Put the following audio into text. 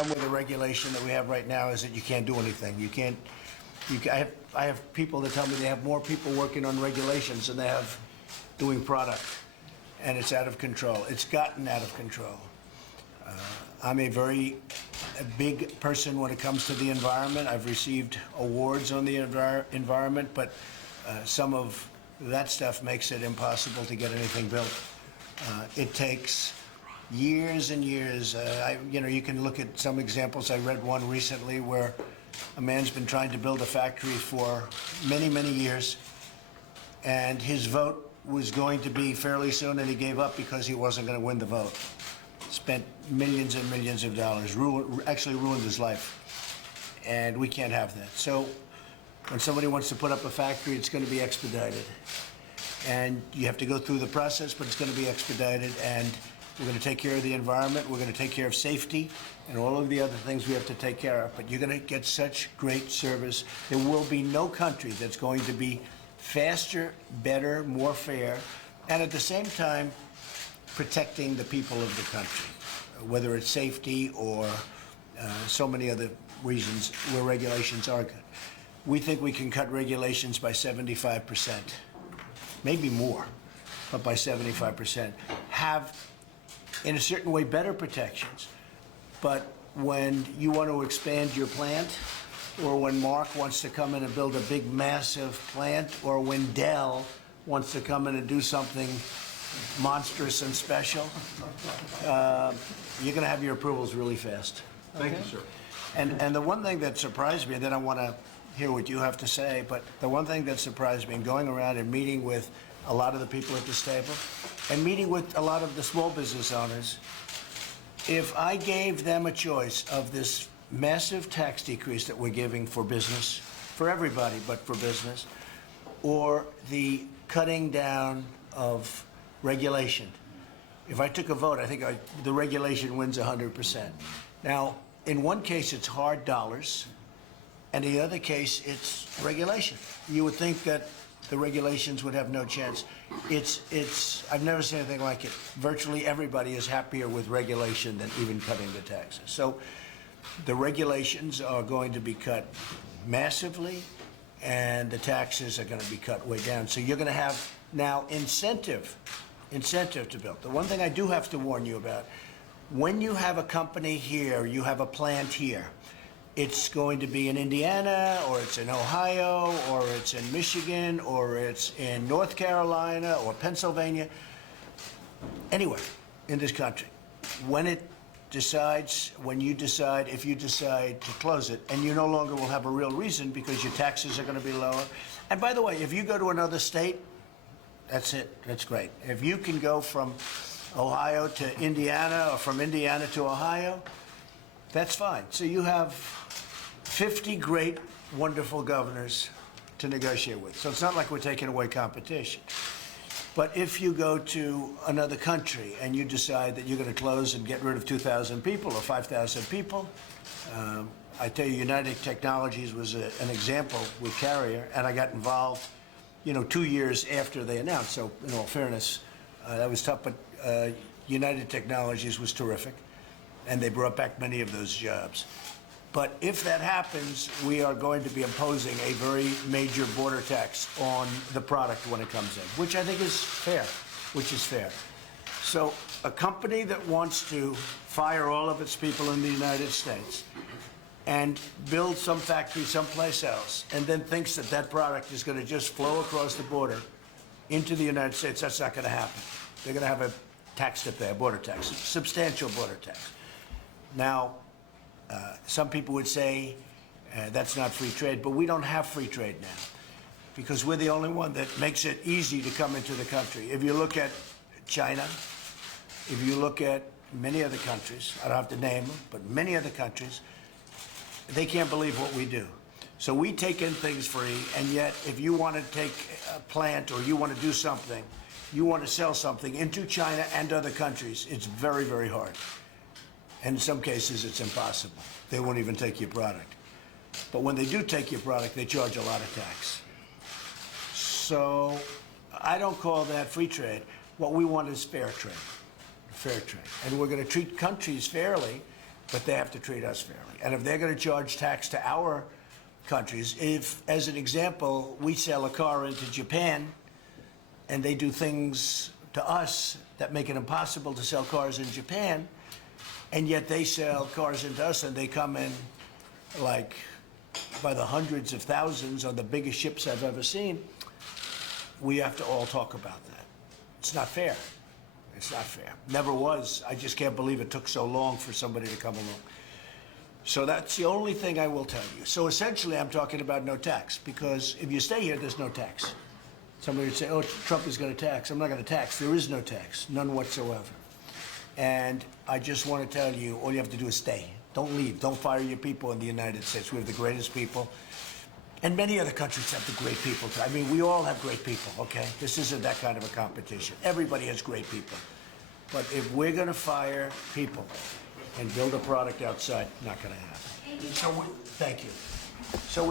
problem with the regulation that we have right now is that you can't do anything. You can't. I have people that tell me they have more people working on regulations than they have doing product, and it's out of control. It's gotten out of control. I'm a big person when it comes to the environment. I've received awards on the environment, but some of that stuff makes it impossible to get anything built. It takes years and years. You can look at some examples. I read one recently where a man's been trying to build a factory for many, many years, and his vote was going to be fairly soon, and he gave up because he wasn't going to win the vote. Spent millions and millions of dollars, actually ruined his life, and we can't have that. So when somebody wants to put up a factory, it's going to be expedited, and you have to go through the process, but it's going to be expedited, and we're going to take care of the environment, we're going to take care of safety, and all of the other things we have to take care of, but you're going to get such great service. There will be no country that's going to be faster, better, more fair, and at the same time, protecting the people of the country, whether it's safety or so many other reasons where regulations are good. We think we can cut regulations by 75%, maybe more, but by 75%. Have, in a certain way, better protections. But when you want to expand your plant, or when Mark wants to come in and build a big, massive plant, or when Dell wants to come in and do something monstrous and special, you're going to have your approvals really fast. Thank you, sir. And the one thing that surprised me, and then I want to hear what you have to say, but the one thing that surprised me in going around and meeting with a lot of the people at this table and meeting with a lot of the small business owners, if I gave them a choice of this massive tax decrease that we're giving for business, for everybody, but for business, or the cutting down of regulation. If I took a vote, I think the regulation wins 100%. Now, in one case, it's hard dollars, and in the other case, it's regulation. You would think that the regulations would have no chance. I've never seen anything like it. Virtually everybody is happier with regulation than even cutting the taxes. So the regulations are going to be cut massively, and the taxes are going to be cut way down. So you're going to have now incentive to build. The one thing I do have to warn you about, when you have a company here, you have a plant here, it's going to be in Indiana, or it's in Ohio, or it's in Michigan, or it's in North Carolina, or Pennsylvania, anywhere in this country. If you decide to close it, and you no longer will have a real reason because your taxes are going to be lower. And by the way, if you go to another state, that's it. That's great. If you can go from Ohio to Indiana or from Indiana to Ohio, that's fine. So you have 50 great, wonderful governors to negotiate with. So it's not like we're taking away competition. But if you go to another country and you decide that you're going to close and get rid of 2,000 people or 5,000 people, I tell you, United Technologies was an example with Carrier, and I got involved 2 years after they announced. So in all fairness, that was tough, but United Technologies was terrific, and they brought back many of those jobs. But if that happens, we are going to be imposing a very major border tax on the product when it comes in, which I think is fair, So a company that wants to fire all of its people in the United States and build some factory someplace else, and then thinks that that product is going to just flow across the border into the United States, that's not going to happen. They're going to have a tax to pay, a border tax, a substantial border tax. Now, some people would say that's not free trade, but we don't have free trade now because we're the only one that makes it easy to come into the country. If you look at China, if you look at many other countries, I don't have to name them, but many other countries, they can't believe what we do. So we take in things free, and yet if you want to take a plant or you want to do something, you want to sell something into China and other countries, it's very, very hard. And in some cases, it's impossible. They won't even take your product. But when they do take your product, they charge a lot of tax. So I don't call that free trade. What we want is fair trade. Fair trade. And we're going to treat countries fairly but they have to treat us fairly. And if they're going to charge tax to our countries, if, as an example, we sell a car into Japan and they do things to us that make it impossible to sell cars in Japan, and yet they sell cars into us and they come in like by the hundreds of thousands on the biggest ships I've ever seen, we have to all talk about that. It's not fair. It's not fair. Never was. I just can't believe it took so long for somebody to come along. So that's the only thing I will tell you. So essentially, I'm talking about no tax, because if you stay here, there's no tax. Somebody would say, oh, Trump is going to tax. I'm not going to tax. There is no tax, none whatsoever. And I just want to tell you, all you have to do is stay. Don't leave. Don't fire your people in the United States. We have the greatest people. And many other countries have the great people. I mean, we all have great people, okay? This isn't that kind of a competition. Everybody has great people. But if we're going to fire people and build a product outside, not going to happen. So, thank you. So with